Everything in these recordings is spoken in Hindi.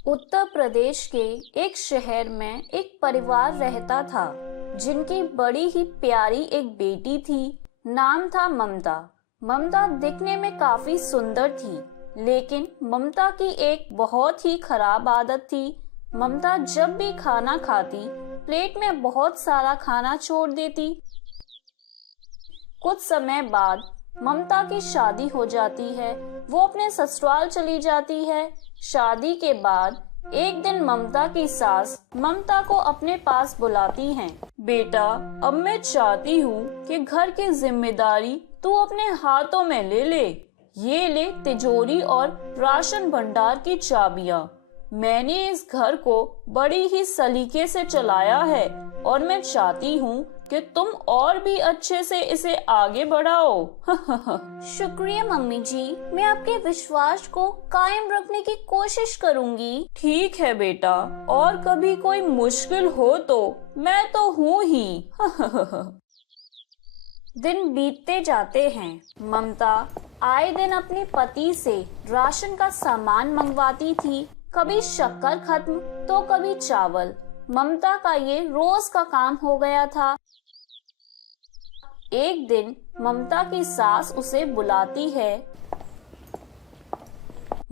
उत्तर प्रदेश के एक शहर में एक परिवार रहता था जिनकी बड़ी ही प्यारी एक बेटी थी। नाम था ममता। ममता दिखने में काफी सुंदर थी, लेकिन ममता की एक बहुत ही खराब आदत थी। ममता जब भी खाना खाती प्लेट में बहुत सारा खाना छोड़ देती। कुछ समय बाद ममता की शादी हो जाती है। वो अपने ससुराल चली जाती है। शादी के बाद एक दिन ममता की सास ममता को अपने पास बुलाती हैं। बेटा, अब मैं चाहती हूँ कि घर की जिम्मेदारी तू अपने हाथों में ले ले। ये ले तिजोरी और राशन भंडार की चाबियाँ। मैंने इस घर को बड़ी ही सलीके से चलाया है और मैं चाहती हूँ कि तुम और भी अच्छे से इसे आगे बढ़ाओ। शुक्रिया मम्मी जी, मैं आपके विश्वास को कायम रखने की कोशिश करूंगी। ठीक है बेटा, और कभी कोई मुश्किल हो तो मैं तो हूँ ही। दिन बीतते जाते हैं। ममता आए दिन अपने पति से राशन का सामान मंगवाती थी। कभी शक्कर खत्म तो कभी चावल। ममता का ये रोज का काम हो गया था। एक दिन ममता की सास उसे बुलाती है।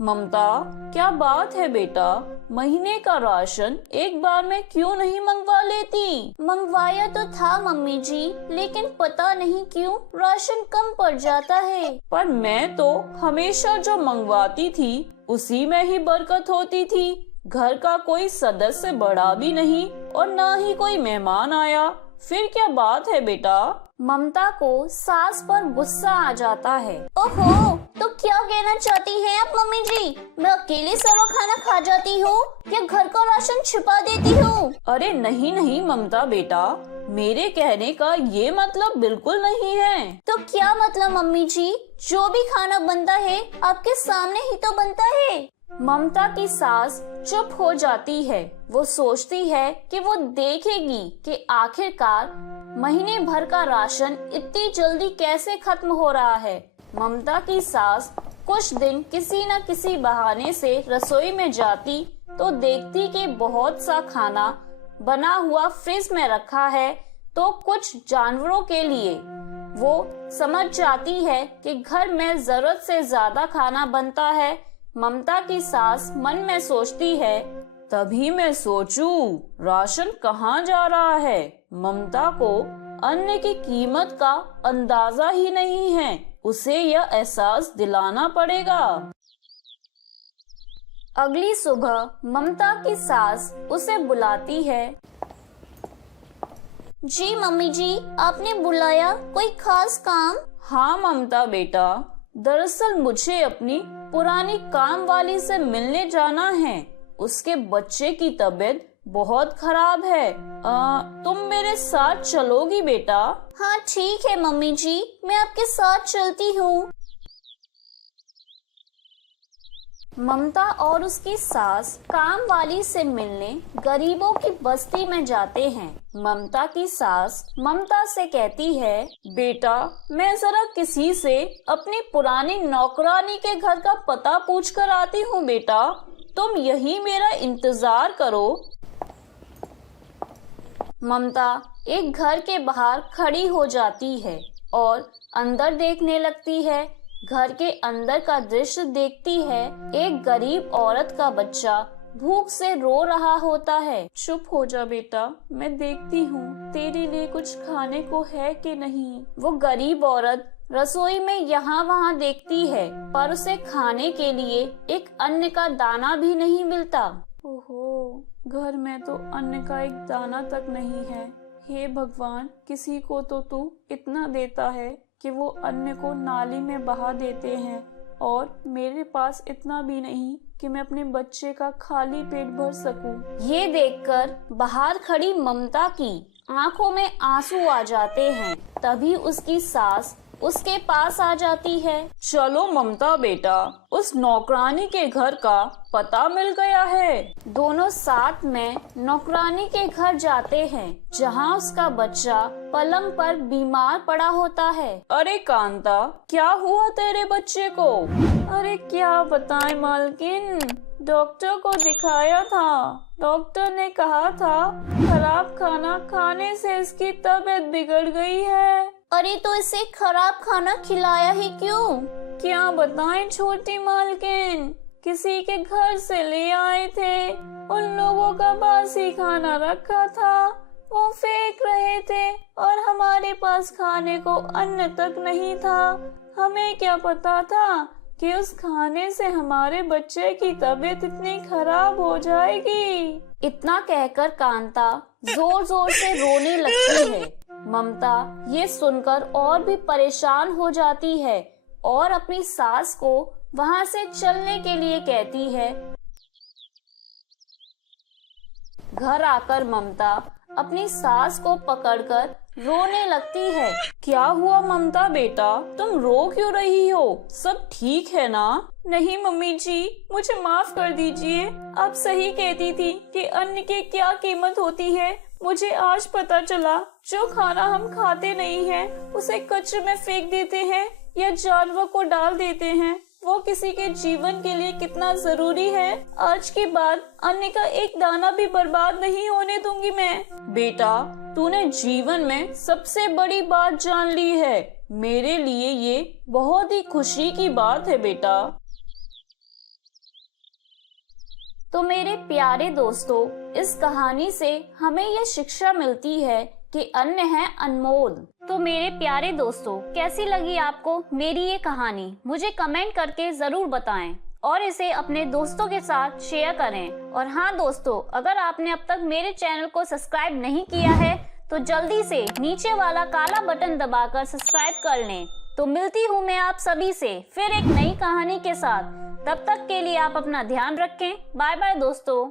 ममता, क्या बात है बेटा? महीने का राशन एक बार में क्यों नहीं मंगवा लेती? मंगवाया तो था मम्मी जी, लेकिन पता नहीं क्यों राशन कम पड़ जाता है। पर मैं तो हमेशा जो मंगवाती थी उसी में ही बरकत होती थी। घर का कोई सदस्य बढ़ा भी नहीं और ना ही कोई मेहमान आया। फिर क्या बात है बेटा? ममता को सास पर गुस्सा आ जाता है। ओहो, तो क्या कहना चाहती हैं आप मम्मी जी? मैं अकेले सारा खाना खा जाती हूँ या घर का राशन छिपा देती हूँ? अरे नहीं नहीं ममता बेटा, मेरे कहने का ये मतलब बिल्कुल नहीं है। तो क्या मतलब मम्मी जी? जो भी खाना बनता है आपके सामने ही तो बनता है। ममता की सास चुप हो जाती है। वो सोचती है कि वो देखेगी कि आखिरकार महीने भर का राशन इतनी जल्दी कैसे खत्म हो रहा है। ममता की सास कुछ दिन किसी न किसी बहाने से रसोई में जाती तो देखती कि बहुत सा खाना बना हुआ फ्रिज में रखा है, तो कुछ जानवरों के लिए। वो समझ जाती है कि घर में जरूरत से ज्यादा खाना बनता है। ममता की सास मन में सोचती है, तभी मैं सोचूं राशन कहाँ जा रहा है। ममता को अन्न की कीमत का अंदाजा ही नहीं है। उसे यह एहसास दिलाना पड़ेगा। अगली सुबह ममता की सास उसे बुलाती है। जी मम्मी जी, आपने बुलाया? कोई खास काम? हाँ ममता बेटा, दरअसल मुझे अपनी पुरानी काम वाली से मिलने जाना है। उसके बच्चे की तबीयत बहुत खराब है। तुम मेरे साथ चलोगी बेटा? हाँ ठीक है मम्मी जी, मैं आपके साथ चलती हूँ। ममता और उसकी सास काम वाली से मिलने गरीबों की बस्ती में जाते हैं। ममता की सास ममता से कहती है, बेटा मैं जरा किसी से अपनी पुरानी नौकरानी के घर का पता पूछ कर आती हूँ बेटा, तुम यही मेरा इंतजार करो। ममता एक घर के बाहर खड़ी हो जाती है और अंदर देखने लगती है। घर के अंदर का दृश्य देखती है। एक गरीब औरत का बच्चा भूख से रो रहा होता है। चुप हो जा बेटा, मैं देखती हूँ तेरे लिए कुछ खाने को है कि नहीं। वो गरीब औरत रसोई में यहाँ वहाँ देखती है, पर उसे खाने के लिए एक अन्न का दाना भी नहीं मिलता। ओहो, घर में तो अन्न का एक दाना तक नहीं है। हे भगवान, किसी को तो तू इतना देता है कि वो अन्न को नाली में बहा देते हैं, और मेरे पास इतना भी नहीं कि मैं अपने बच्चे का खाली पेट भर सकूं। ये देखकर बाहर खड़ी ममता की आंखों में आंसू आ जाते हैं। तभी उसकी सास उसके पास आ जाती है। चलो ममता बेटा, उस नौकरानी के घर का पता मिल गया है। दोनों साथ में नौकरानी के घर जाते हैं, जहाँ उसका बच्चा पलंग पर बीमार पड़ा होता है। अरे कांता, क्या हुआ तेरे बच्चे को? अरे क्या बताएं मालकिन, डॉक्टर को दिखाया था। डॉक्टर ने कहा था खराब खाना खाने से इसकी तबीयत बिगड़ गई है। अरे तो इसे खराब खाना खिलाया ही क्यों? क्या बताएं छोटी मालकिन, किसी के घर से ले आए थे, उन लोगों का बासी खाना रखा था, वो फेंक रहे थे और हमारे पास खाने को अन्न तक नहीं था। हमें क्या पता था कि उस खाने से हमारे बच्चे की तबीयत इतनी खराब हो जाएगी। इतना कहकर कांता जोर जोर से रोने लगती है। ममता ये सुनकर और भी परेशान हो जाती है और अपनी सास को वहाँ से चलने के लिए कहती है। घर आकर ममता अपनी सास को पकड़कर रोने लगती है। क्या हुआ ममता बेटा, तुम रो क्यों रही हो? सब ठीक है ना? नहीं मम्मी जी, मुझे माफ कर दीजिए। आप सही कहती थी कि अन्न की क्या कीमत होती है। मुझे आज पता चला, जो खाना हम खाते नहीं हैं, उसे कचरे में फेंक देते हैं या जानवर को डाल देते हैं, वो किसी के जीवन के लिए कितना जरूरी है। आज के बाद अन्न का एक दाना भी बर्बाद नहीं होने दूंगी मैं। बेटा, तूने जीवन में सबसे बड़ी बात जान ली है। मेरे लिए ये बहुत ही खुशी की बात है बेटा। तो मेरे प्यारे दोस्तों, इस कहानी से हमें यह शिक्षा मिलती है कि अन्न है अनमोल। तो मेरे प्यारे दोस्तों, कैसी लगी आपको मेरी ये कहानी? मुझे कमेंट करके जरूर बताएं और इसे अपने दोस्तों के साथ शेयर करें। और हाँ दोस्तों, अगर आपने अब तक मेरे चैनल को सब्सक्राइब नहीं किया है तो जल्दी से नीचे वाला काला बटन दबाकर सब्सक्राइब कर लें। तो मिलती हूँ मैं आप सभी से फिर एक नई कहानी के साथ। तब तक के लिए आप अपना ध्यान रखें। बाय बाय दोस्तों।